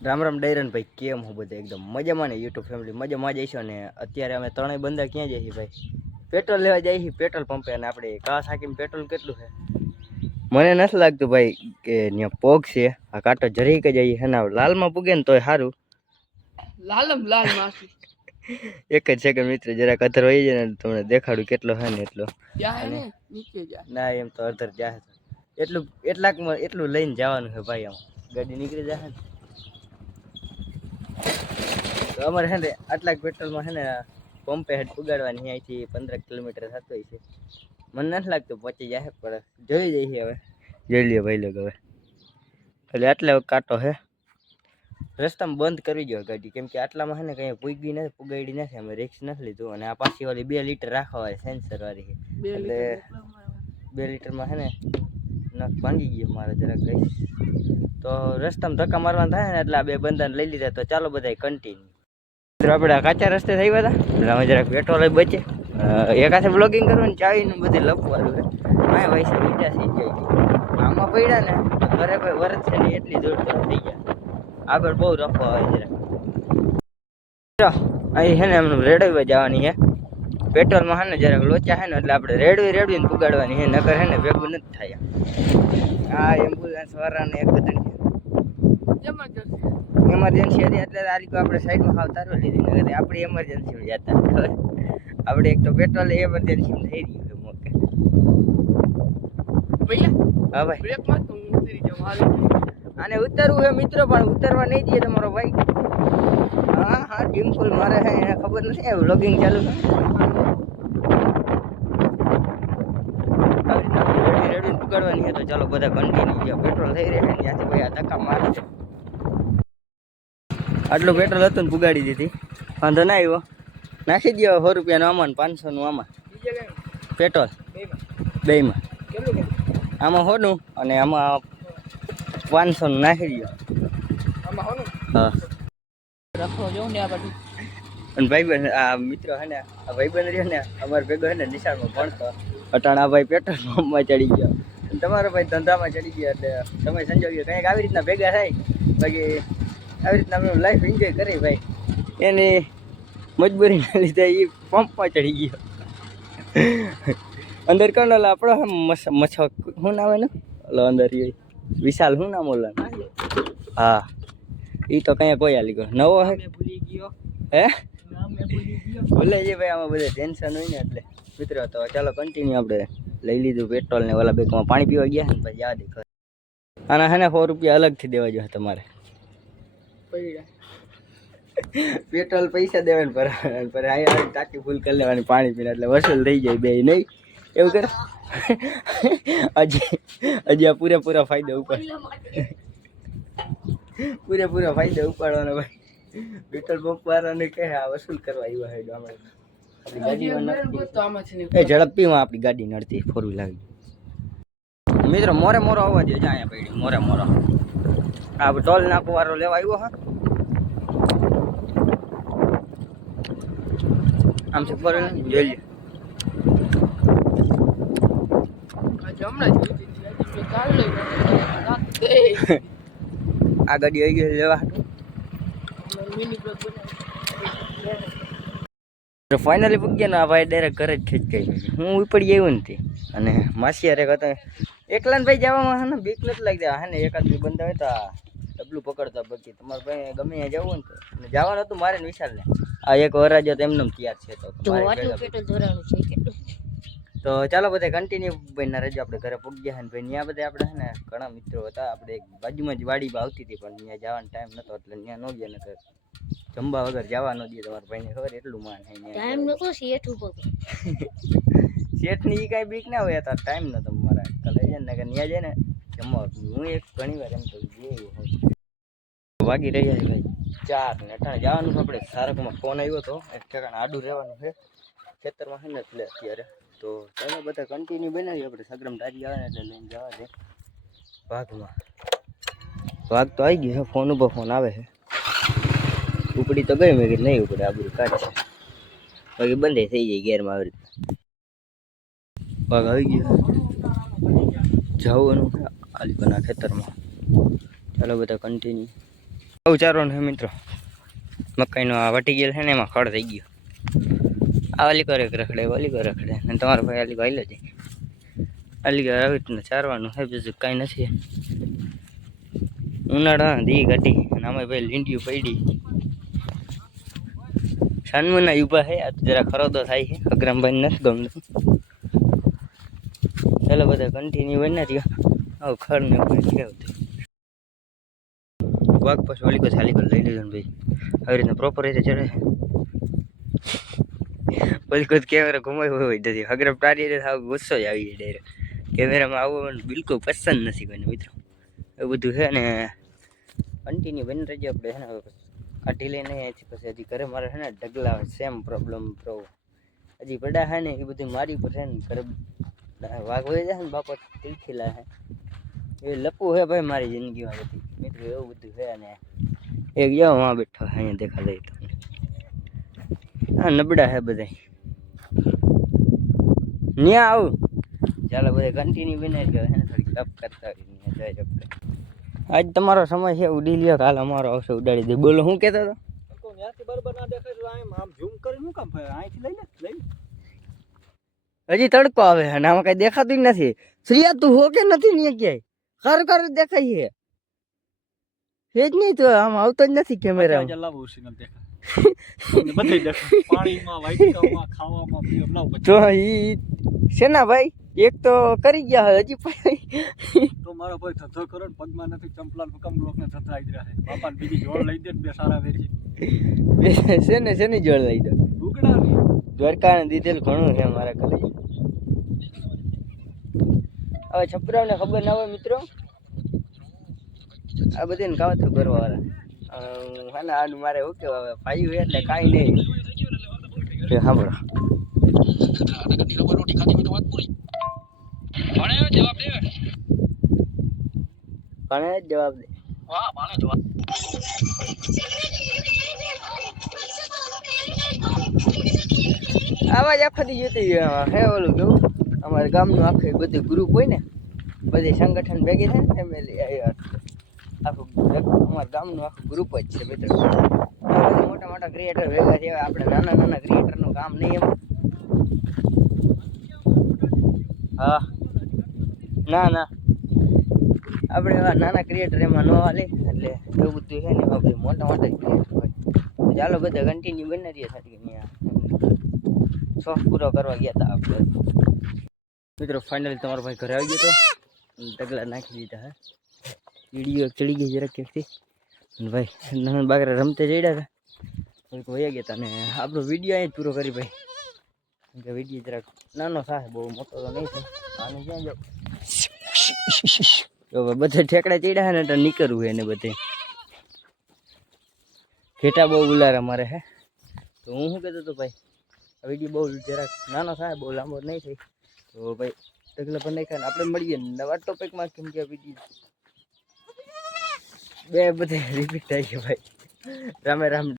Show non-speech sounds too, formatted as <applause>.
રામ રામ ડાયરન ભાઈ કેમ હું બધા? એકદમ મજામાં ને યુટ્યુબ ફેમિલી મજામાં જઈશું અને અત્યારે અમે ત્રણેય બંદા ક્યાં જઈએ ભાઈ? પેટ્રોલ લેવા જઈએ છીએ પેટ્રોલ પંપે અને આપણે કા સાકીને પેટ્રોલ કેટલું છે? મને નથી લાગતું ભાઈ કે ત્યાં પોગ છે આ કાંટો જરી કે જઈએ. હે લાલમાં પૂગે ને તોય સારું લાલમ લાલ માસી. એક જ સેકન્ડ મિત્ર જરાક અધર હોય જાય ને તમને દેખાડું કેટલો છે ને એટલો. ને એમ તો અધર જાય એટલું એટલાકમાં એટલું લઈને જવાનું છે ભાઈ આમ. ગાડી નીકળી જાય ને. તો અમારે છે ને આટલાક પેટ્રોલમાં છે ને પંપે હેડ પુગાડવાની અહીંથી પંદર કિલોમીટર થતું હોય છે. મને નથી લાગતું પહોંચી જાય પણ જોઈ જઈએ હવે. જોઈ લઈએ ભાઈ લોકો હવે. એટલે આટલા કાંટો છે. રસ્તામાં બંધ કરવી જોઈએ ગાડી. કેમ કે આટલામાં છે ને કંઈ પૂગી નથી પુગાડી નથી. અમે રિક્સ નથી લીધું અને આ પાછી વાળી બે લીટર રાખવા સેન્સરવાળી સેન્સર વાળી છે. એટલે બે લીટરમાં છે ને નખ ભાંગી ગયો મારે જરાક ગઈ તો રસ્તામાં ધક્કા મારવાના થાય ને એટલે આ બે બંધાને લઈ લીધા. તો ચાલો બધા કન્ટિન્યુ આપણે કાચા રસ્તે થઈ ગયા હતા. અમે જરાક પેટ્રોલ બચે. એકાથે બ્લોગિંગ કરવાનું ચાવીનું બધું લખવાનું હા ભાઈ સાહેબ વિચાર સી જાય આમાં પડ્યા ને ઘરે ભાઈ, વરસ છે ને એટલી દૂર દૂર થઈ ગયા. આગળ બહુ રફો આવે જરાક અહીં છે ને એમને રેડવા જવાની છે. પેટ્રોલમાં છે ને જરાક લોચા છે ને, એટલે આપણે રેડવી, રેડવીને પુગાડવાની છે. નકર છે ને ભેગું નથી થાય. આ એમ્બ્યુલન્સ વાળાને એક જમા એમરજન્સી એમરજન્સી હતી એટલે તારીખ આપણે સાઈડમાં હાવ તારવા લીધી. નકર આપણી એમરજન્સીમાં જતા આપણે એક તો પેટ્રોલ એમરજન્સીમાં થઈ છે મોકે. હા ભાઈ. અને હું ઉતરવું છે મિત્રો પણ ઉતરવા નહીં દે તમારો ભાઈ. હા હા ડિમ્પલ મારે છે એને ખબર નથી વ્લોગિંગ ચાલુ છે? આવી રીતના રેડી રેડી પુગાડવાની છે તો ચાલો બધા કન્ટિન્યુ પેટ્રોલ થઈ રહ્યા છે ત્યાંથી ભાઈ આ ધક્કા મારે. છે આટલું પેટ્રોલ હતું ને પુગાડી દીધી. વાંધો ના આવ્યો. નાખી દો સો રૂપિયાનું આમાં પાંચસોનું આમાં. પેટ્રોલ બેમાં આમાં હોનું અને આમાં પાંચસોનું નાખી દો હા. અને ભાઈબંધ, આ મિત્રો હે ને, આ ભાઈબંધ રહ્યો ને, અમારો ભેગો હે ને નિશાળમાં ભણતો. અટાણા ભાઈ પેટ્રોલ પંપમાં ચડી ગયો. તમારો ભાઈ ધંધામાં ચડી ગયો એટલે સમય સંજોગ્યો. કંઈક આવી રીતના ભેગા થાય. બાકી આવી રીતના અમે લાઈફ એન્જોય કરી ભાઈ. એને મજબૂરીના લીધે એ પંપમાં ચડી ગયો. અંદર કોણ ઓલા આપણો મછો શું નામ એનું? ઓલો અંદર વિશાલ શું નામ ઓલા? હા. એ તો કઈ કોઈ આલી ગયો. નવો હે? ભૂલી ગયો. હે? ભૂલે છે ભાઈ આમાં બધે ટેન્શન હોય ને એટલે. મિત્રો તો ચાલો કન્ટિન્યુ આપણે લઈ લીધું પેટ્રોલ ને ઓલા બેગમાં પાણી પીવા ગયા ને પછી યાદ આના હે ને સો રૂપિયા અલગથી દેવા જોઈએ તમારે. પૈડા પેટ્રોલ પૈસા દેવાને પર પર અહીંયા ટાંકી ફૂલ કરી લેવાની પાણી પીને એટલે વસૂલ થઈ જાય બે નહીં. એવું કરે? હજી હજી આ પૂરેપૂરા ફાયદો ઉપર પૂરેપૂરા ફાયદો ઉપાડવાનો ભાઈ. પેટ્રોલ પંપ વાળાને કહે આ વસૂલ કરવા આવ્યા હોય ગામડે એ ઝડપીમાં આપણી ગાડી નડતી ફોર વ્હીલ મિત્રો મોરે મોરો આવવા દે જા અહીંયા પડી મોરે મોરો. આ ટોલ નાખો વાળો લેવા આવ્યો હા. આમ છે પર જોઈ લે આ ગાડી આવી ગઈ લેવા. ફાઇનલી પૂગ્યા ને આ ભાઈ ડાયરેક્ટ ઘરે જ ખેંચ ગઈ. હું ઉપડી આવ્યો નથી અને માસિયારે કહેતા એકલા ને ભાઈ જવામાં બીક નથી લાગતી. હે ને એકાદ બે બંદા હોય તો ડબલું પકડતા પછી તમારે ભાઈ ગમે ત્યાં જવું ને તો. જવાનું હતું મારે ને આ એક વરાજો તો એમને એમ તૈયાર છે તો ભેગા તો ચાલો બધા કન્ટિન્યુ ભાઈ ના રજા આપણે ઘરે પૂગી ગયા ને ભાઈ ત્યાં બધા આપણે છે ને ઘણા મિત્રો હતા આપણે એક બાજુમાં જ વાડી આવતી હતી પણ ત્યાં જવાનો ટાઈમ નતો એટલે ત્યાં ન ગયા નકર જમવા વગર જવા ન દે તમારા ભાઈને ખબર એટલું માન ટાઈમ નતો શેઠ ઉપર શેઠની કાંઈ બીક ના હોય અત્યારે ટાઈમ નતો મારા. કાલે ને કે ત્યાં જાય ને જમવા. હું એક ઘણી વાર એમ તો જોયું હોય. વાગી રહ્યા છે ભાઈ. ચાર ને અટાણે જવાનું છે આપણે. સારકમાં ફોન આવ્યો હતો એક ઠેકાણે આડું રહેવાનું છે. ખેતરમાં છે ને એટલે અત્યારે. તો ચાલો બધા કન્ટિન્યુ બનાવીએ. આપણે સગ્રમ ટારી આવે ને એટલે લઈને જવા દે. વાઘમાં. વાઘ તો આવી ગયો છે. ફોન ઉપર ફોન આવે છે. ઉપડી તો ગઈ. મેં કીધું નહીં ઉપડે. આ બધું કાઢ છે બાકી બંધ થઈ જાય ગેરમાં આવી રીતે. વાઘ આવી ગયો જવાનું છે આલીપના ખેતરમાં. ચાલો બધા કન્ટિન્યુ બહુ ચારવાનું છે મિત્રો. મકાઈનો આ વટી ગયેલ છે ને એમાં ખડ થઈ ગયો. આ વાલી કરે એક રખડે અલીકો રખડે. અને તમારો ભાઈ અલીકો વાયલો છે. અલીકો આવી રીતના ચારવાનું છે, બીજું કાંઈ નથી. ઉનાળા દી કાઢી અને અમે ભાઈ લીંડિયું પડી. સાનમુના ઊભા છે. આ તો જરા ખરોદો થાય છે. અગ્રામભાઈ નથી ગમતું. ચાલો બધા કન્ટિન્યુ બને નથી આવું ખડ ને ઉપર કેવું વાઘ પછી વાલી કોઈ હાલી લઈ લીધો ભાઈ. આવી રીતના પ્રોપર રીતે ચડે. પછી કોઈ કેમેરા ઘુમાય હોય નથી અગ્રમ તારી એટલે સાવ ગુસ્સો જ આવી જાય ડાયરેક્ટ કેમેરામાં આવવું બિલકુલ પસંદ નથી કોઈને, મિત્રો. એવું બધું છે ને. કન્ટિન્યુ બની રહેજો આપણે છે ને. કાઢી લઈને પછી હજી ઘરે મારે છે ને ઢગલા સેમ પ્રોબ્લેમ પ્રો હજી પડ્યા છે ને, એ બધું મારી પર છે ને, ઘરે વાઘ હોય જાય ને, બાપા તીખીલા છે. એ લપવું છે ભાઈ મારી જિંદગીમાં બધી. મિત્રો એવું બધું છે અને એક જાઓ માં બેઠો છે અહીંયા દેખા જાય તમને હા નબળા છે બધા ન્યા આવું ચાલો બધા કન્ટિન્યુ બને ગયો છે ને થોડીક તપ કરતા હોય ન્યા જાય આપણે આજ તમારો સમય છે ઉડી લ્યો કાલ અમારો આવશે ઉડાડી દે બોલો શું કહેતો હતો તો ત્યાંથી બરાબર ના દેખાય તો આમ આમ ઝૂમ કરીને શું કામ ભાઈ અહીંથી લઈ લે લઈ લે હજી તડકો આવે અને આમાં કઈ દેખાતું જ નથી શ્રીયા તું હો કે નથી ને ક્યાંય ખર ખર જ દેખાય છે એ જ નહીં તો આમ આવતો જ નથી કેમેરા લાવો સિગ્નલ દેખાય. <laughs> પાણીમાં ખાવામાં બધું લાવ તો ઈ છે ના ભાઈ? એક તો કરી ગયા હજી તો મારો ભાઈ ધંધો કરો ને પગમાં નથી ચંપલા હુકમ બ્લોક ને ધંધા આવી રહ્યા છે. બાપાને બીજી જોડ લઈ દે બે સારા વેચી. છે ને છે ને જોડ લઈ દો? ઢુકડા દ્વારકાને દીધેલ ઘણું છે મારા કલેજ હવે છપરાઓને ખબર ના હોય મિત્રો આ બધી કાવતરું કરવા વાળા હા ને આનું મારે ઓકે હવે હોય એટલે કાંઈ નહીં. એ સાંભળો. ભણે જવાબ દે. આવાજ આખો દી જતી હે ઓલું કેવું? અમારા ગામનું આખું બધું ગ્રુપ હોય ને બધી સંગઠન ભેગી થાય ને ફેમિલી આખું અમારા ગામનું આખું ગ્રુપ જ છે મિત્રો. મોટા મોટા ક્રિએટર ભેગા થયા, આપણે નાના નાના ક્રિએટરનું કામ નહીં એમ. હા. ના ના. આપણે એવા નાના ક્રિએટર એમાં ન હાલે, એટલે એવું બધું છે ને એમાં મોટા મોટા ક્રિએટર હોય. ચાલો બધા કન્ટિન્યુ બને રહીએ ત્યાં શોખ પૂરો કરવા ગયા હતા આપણે. મિત્રો ફાઇનલી તમારો ભાઈ ઘરે આવી ગયો તો. ઢગલા નાખી દીધા, હે. વીડિયો ચડી ગઈ જરાક ક્યાંકથી અને ભાઈ નાના બાકરા રમતે ચડ્યા હતા એક વયા ગયા હતા અને આપણો વીડિયો અહીં પૂરો કરી ભાઈ. કે વીડિયો જરાક નાનો થાય, બહુ મોટો તો નહીં થાય. આને ક્યાં જાવ તો બધા ઠેકડા ચડ્યા ને તો નીકળવું એને બધે. ઘેટા બહુ ઉલારા મારે હે. તો હું શું કહેતો હતો ભાઈ? આ વીડિયો બહુ જરાક નાનો થાય, બહુ લાંબો નહીં થાય. તો ભાઈ, તકલીફ નહીં ખાય આપણે મળીએ નવા ટોપિકમાં કેમ કે વીડિયો બે બધે રિપીટ થઈ છે ભાઈ. રામે રામ